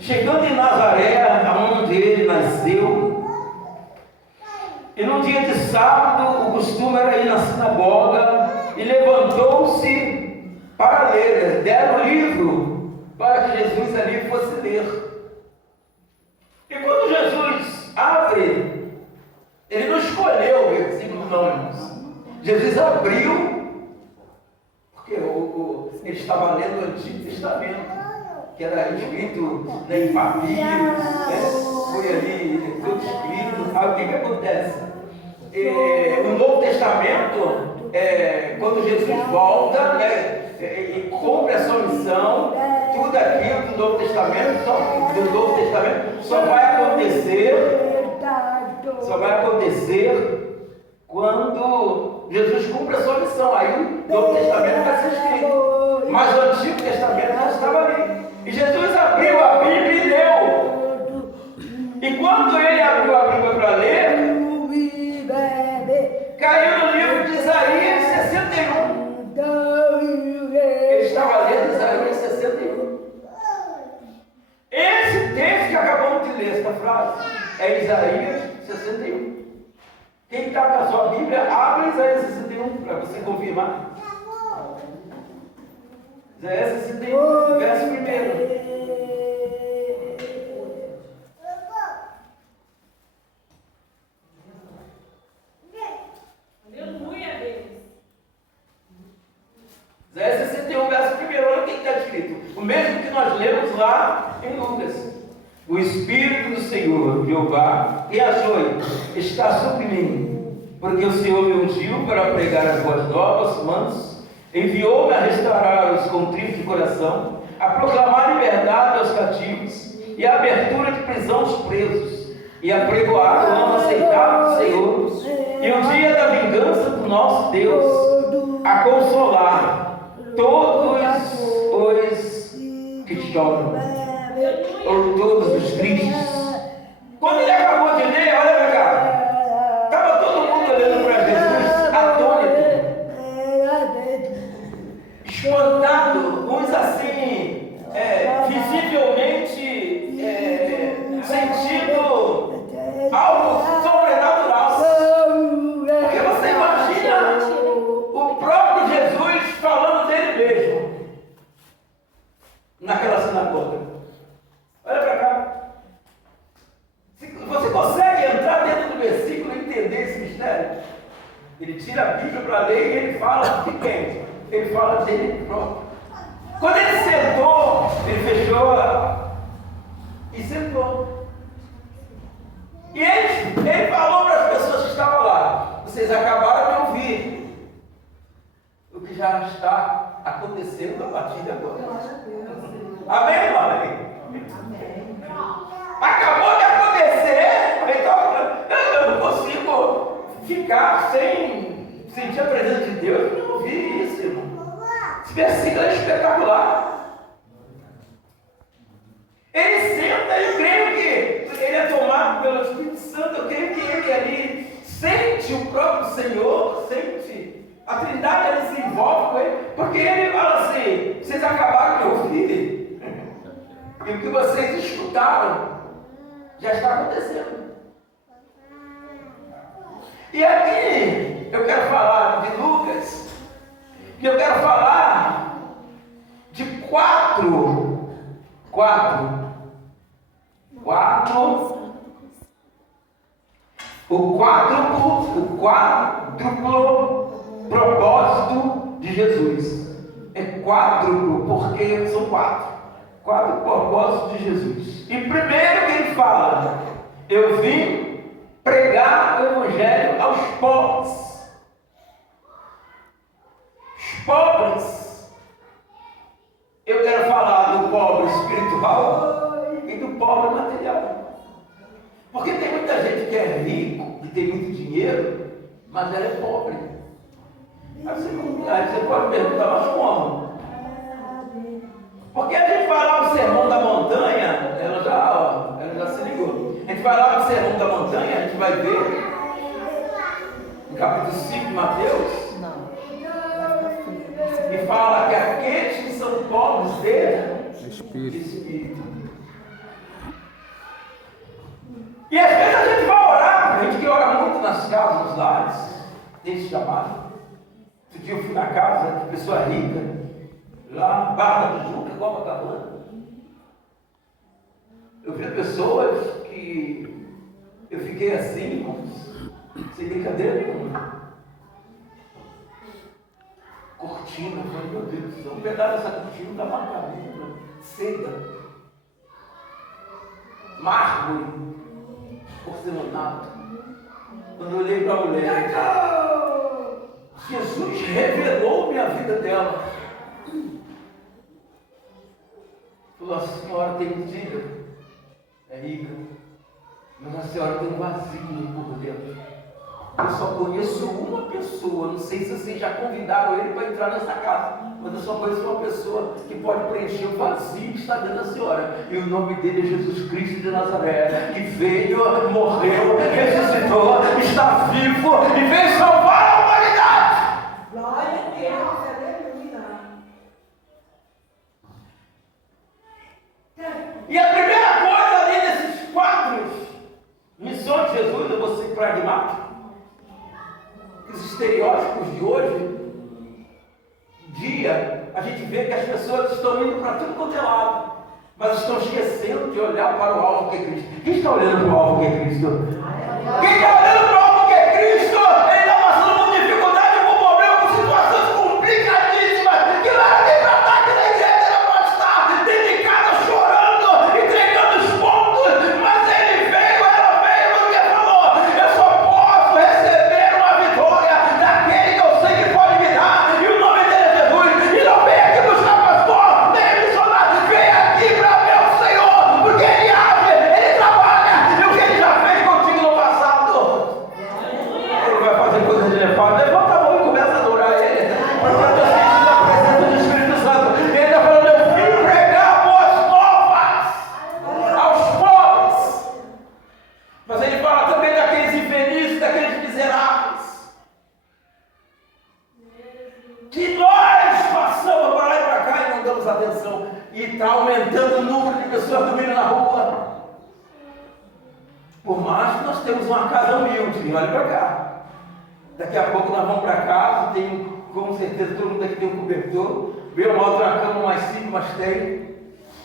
Chegando em Nazaré, onde ele nasceu, e num dia de sábado, o costume era ir na sinagoga, e levantou-se para ler. Deram o livro para que Jesus ali fosse ler. E quando Jesus abre, ele não escolheu o versículo, não, irmãos. Jesus abriu, porque ele estava lendo o Antigo Testamento, que era escrito em papiros, foi ali tudo escrito. Aí o que acontece? No Novo Testamento, quando Jesus volta e cumpre a sua missão, tudo aquilo do Novo Testamento só vai acontecer quando Jesus cumpre a sua missão. Aí o Novo Testamento vai ser escrito, mas o Antigo Testamento já estava ali. E Jesus abriu a Bíblia e leu. E quando ele abriu a Bíblia para ler, caiu no livro de Isaías 61. Ele estava lendo Isaías 61. Esse texto que acabamos de ler, esta frase, é Isaías 61. Quem está com a sua Bíblia, abre Isaías 61 para você confirmar. Isaías 61, verso 1. Aleluia, Deus. Isaías 61, verso 1. Olha o que está escrito. O mesmo que nós lemos lá em Lucas. O Espírito do Senhor, Jeová, e achou, está sobre mim, porque o Senhor me ungiu para pregar as boas novas, mansos, enviou-me a restaurar os contritos de coração, a proclamar liberdade aos cativos e a abertura de prisão aos presos, e a pregoar o ano aceitável do Senhor, e o dia da vingança do nosso Deus, a consolar todos os que choram, ou todos os tristes. Quando ele acabou de ler, olha para cá, estava todo mundo olhando para Jesus, atônito, espantado, uns assim, visivelmente sentindo algo sobrenatural. Porque você imagina o próprio Jesus falando dele mesmo naquela sinagoga. Olha para cá. Você consegue entrar dentro do versículo e entender esse mistério? Ele tira a Bíblia para ler e ele fala de quem? Ele fala dele próprio. Quando ele sentou, ele fechou e sentou. E ele falou para as pessoas que estavam lá: vocês acabaram de ouvir o que já está acontecendo a partir de agora. Amém, amém? Acabou de acontecer. Então, eu não consigo ficar sem sentir a presença de Deus. Eu não ouvi isso, irmão. Esse versículo é espetacular. Ele senta, eu creio que ele é tomado pelo Espírito Santo. Eu creio que ele ali sente o próprio Senhor, sente a Trindade, ele se envolve com ele, porque ele fala assim: vocês acabaram de ouvir. E o que vocês escutaram já está acontecendo. E aqui eu quero falar de Lucas, e eu quero falar de quatro o quádruplo propósito de Jesus. É quádruplo porque são quatro propósitos de Jesus. E primeiro que ele fala: eu vim pregar o Evangelho aos pobres. Os pobres. Eu quero falar do pobre espiritual e do pobre material. Porque tem muita gente que é rico e tem muito dinheiro, mas ela é pobre. Aí você pode perguntar: mas como? Porque a gente vai lá no Sermão da Montanha, ela já se ligou. A gente vai lá no Sermão da Montanha, a gente vai ver no capítulo 5 de Mateus, e fala que aqueles que são pobres de espírito. Tem esse chamado. Outro dia eu fui na casa de pessoa rica, lá, Barra do Juca, Copacabana. Eu vi pessoas que eu fiquei assim, irmãos, sem brincadeira nenhuma. Cortina, eu falei, meu Deus do céu, um pedaço dessa cortina está marcado, seda, mármore, porcelanato. Quando eu olhei para a mulher, Jesus revelou-me a vida dela. Falou, a senhora tem dinheiro, é rica, mas a senhora tem um vazio por dentro. Eu só conheço uma pessoa, não sei se vocês já convidaram ele para entrar nessa casa, mas eu só conheço uma pessoa que pode preencher o vazio que está dentro da senhora. E o nome dele é Jesus Cristo de Nazaré, que veio, morreu, ressuscitou, está vivo e veio salvar a humanidade. Glória a Deus, aleluia. E a primeira coisa ali desses 4 missões de Jesus, eu vou ser pragmático. Os estereótipos de hoje, a gente vê que as pessoas estão indo para tudo quanto é lado, mas estão esquecendo de olhar para o alvo que é Cristo. Quem está olhando para o alvo que é Cristo? Quem está olhando para o alvo que é Cristo? Ele está passando por dificuldade, por problema, por situações complicadíssimas, que lá nem para estar aqui na igreja, era para estar dedicado, chorando, entregando os pontos, mas ele veio, ela veio, porque falou, eu só posso receber uma vitória daquele que eu sei que pode me dar, e o nome dele é Jesus. E não vem aqui buscar pastor, nem missionário, vem aqui para ver o Senhor, porque ele age, ele trabalha, e o que ele já fez contigo no passado, ele vai fazer coisas de elefante. Levanta a mão e começa a adorar ele, porque eu estou sentindo a presença do Espírito Santo. Ele está falando, eu vim pregar boas novas aos pobres, mas ele fala também daqueles infelizes, daqueles miseráveis, que nós passamos para lá e para cá e não damos atenção, e está aumentando o número de pessoas dormindo na rua. Por mais que nós temos uma casa humilde, olha para cá. Daqui a pouco nós vamos para casa, tem, com certeza todo mundo aqui tem um cobertor, bem ou mal tem uma cama mais simples, mas tem.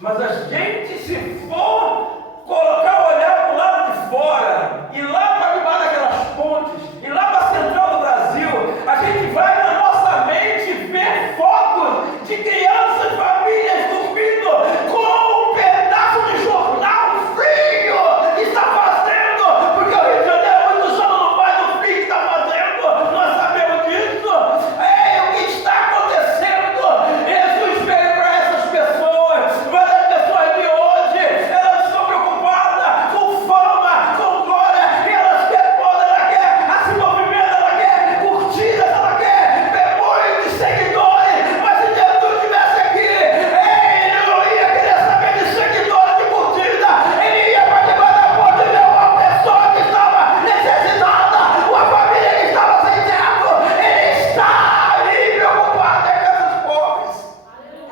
Mas a gente, se for colocar o olhar para o lado de fora, e lá para debaixo daquelas pontes, e lá para a central do Brasil, a gente vai na nossa mente ver fotos de crianças, famílias dormindo com um pedaço de jornal frio que está fazendo, porque o Rio de Janeiro muito só não faz o frio que está fazendo, nós sabemos disso. O que está acontecendo? Jesus veio para essas pessoas, mas as pessoas de hoje, elas estão preocupadas com fama, com glória, e elas querem poder, ela quer se movimentar, ela quer curtidas, ela quer ter muitos seguidores, mas se Jesus estivesse aqui, ele não ia querer saber de seguidores, de curtida, ele ia para debaixo da ponte e ver uma pessoa que estava necessitada, uma família que estava sem teto, ele está ali preocupado com esses pobres.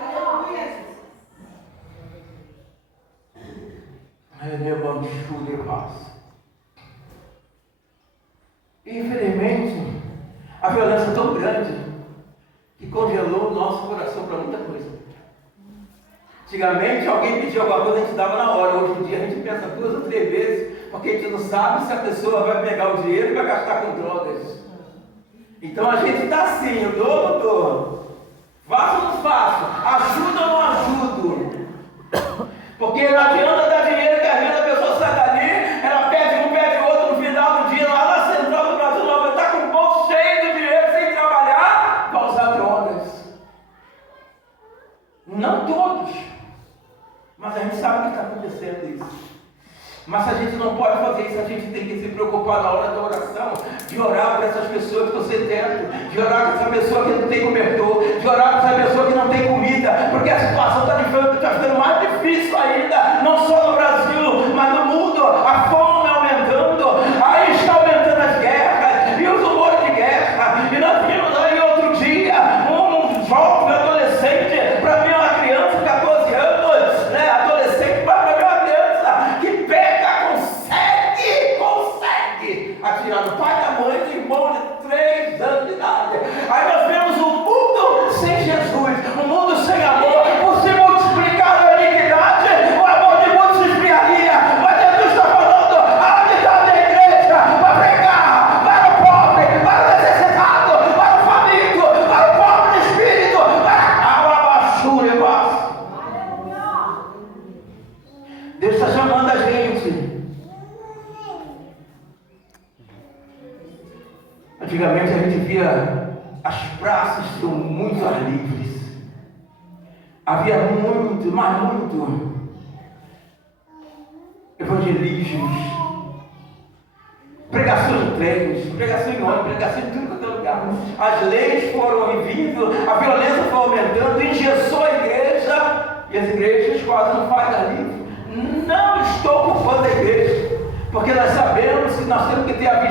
Aleluia. Infelizmente, a violência é tão grande que congelou o nosso coração para muita coisa. Antigamente, alguém pedia alguma coisa, a gente dava na hora. Hoje em dia, a gente pensa 2 ou 3 vezes, porque a gente não sabe se a pessoa vai pegar o dinheiro e vai gastar com drogas. Então, a gente está assim, eu dou ou não dou? Faço ou não faço? Ajuda ou não ajudo? Porque não adianta dar dinheiro que às vezes a pessoa sai dali, ela pede um, pede outro, no final do dia, lá na central do Brasil, não, vai estar com o bolso cheio de dinheiro, sem trabalhar, para usar drogas. Não todos, mas a gente sabe o que está acontecendo isso. Mas a gente não pode fazer isso, a gente tem que se preocupar na hora da oração, de orar por essas pessoas que estão sedentas, de orar por essa pessoa que não tem cobertor, de orar por essa pessoa que não tem comida, porque a situação está ficando mais difícil ainda, não só no Brasil, mas no mundo, a fome aumentando, aí está aumentando as guerras, e os rumores de guerra, e nós vimos aí outro dia, um jovem adolescente, para mim é uma criança de 14 anos, né, adolescente, para mim é uma criança que pega, consegue atirar no pai, da mãe, do irmão de 3 Deus está chamando a gente. Antigamente a gente via as praças com muitos ar livres. Havia muito, mas muito evangelismos, pregações em trens, pregações em ônibus, pregações em tudo quanto é lugar. As leis foram vindo, a violência foi aumentando, engessou a igreja, e as igrejas quase não fazem ar livre. Não estou culpando a igreja, porque nós sabemos que nós temos que ter a vigilância.